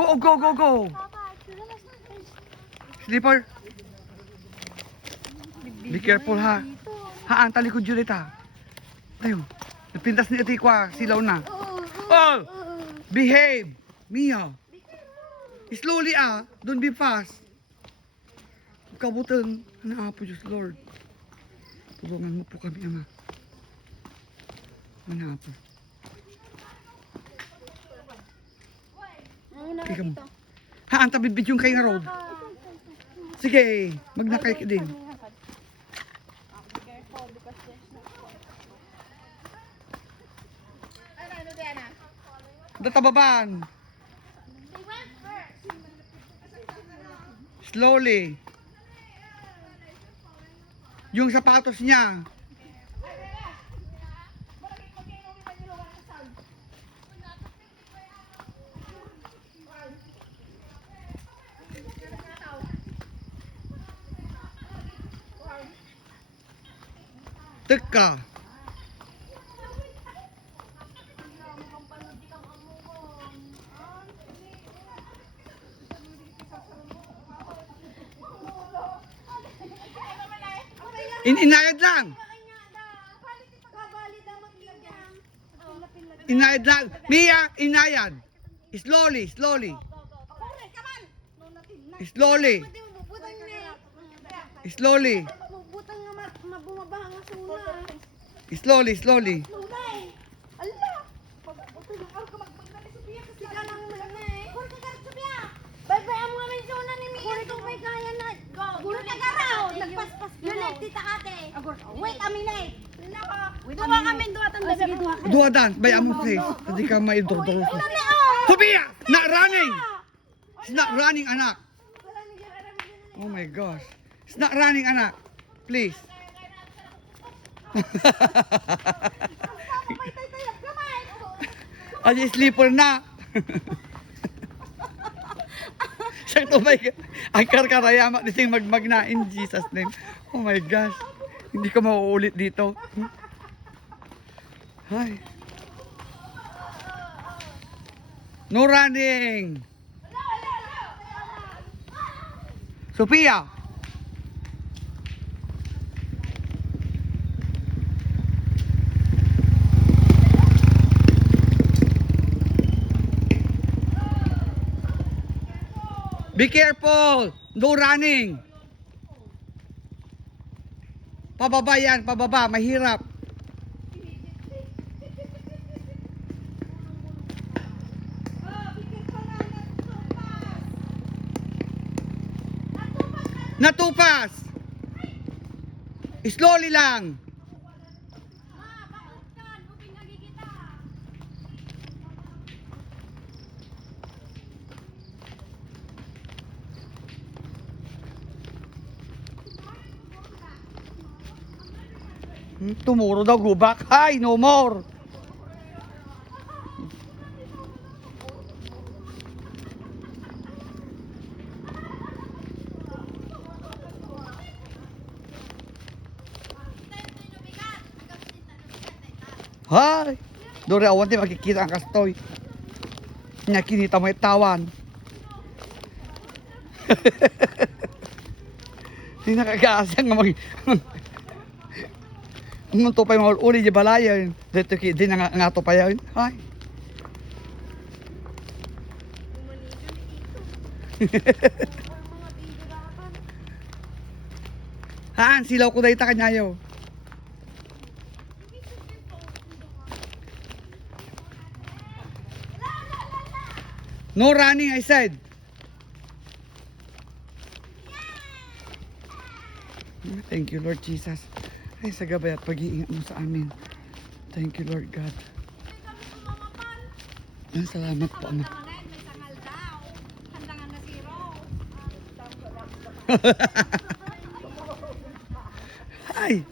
Go, go, go, go. Slipper. Be careful ha. Haan, talikod Juliet ha. Tayo. Napintas ni Atikwa. Silaw na. Oh! Behave. Mia. Slowly ah. Don't be fast. Kabutang. Ano po Diyos Lord. Tulungan mo po kami Ama. Ano po. Ika mo. Haan, tabibid yung kayo nga road. Sige. Magnakay ka din. Datababan. Slowly. Yung sapatos niya. Teka. Inayad lang. Inayad lang. Mia, inayad. Slowly, slowly. Slowly. Slowly. Slowly, slowly. Wait a minute. Duwa kami, duwa tang bebe. Dua dan, bay among face. Tadi ka may dordor. Sophia, not running. It's not running, anak. Oh my gosh. It's not running, anak. Please. Aja sleeper na. Siyang tumay ka. Ang karkarayama di siyang magmagna in Jesus name. Oh my gosh. Hindi ka mauulit dito. Hi. No running. Sophia. Be careful. No running. Pababa yan, pababa. Mahirap. Natupas. Slowly lang. Tomorrow daw go back. Hi, no more. Hi. Dore awan ti makikita ang kastoy. Nya kinita mo itawan. Hindi nakakaasang nga mag... Nung to pa yung uli di balayan. Dito ki din nga to pa yan. Hi. Haan, silaw ko dahil ta kanyayo. No running, I said. Thank you, Lord Jesus. Ay, sa gabay at pag-iingat mo sa amin. Thank you, Lord God. Ay, salamat po, Ama. Ay!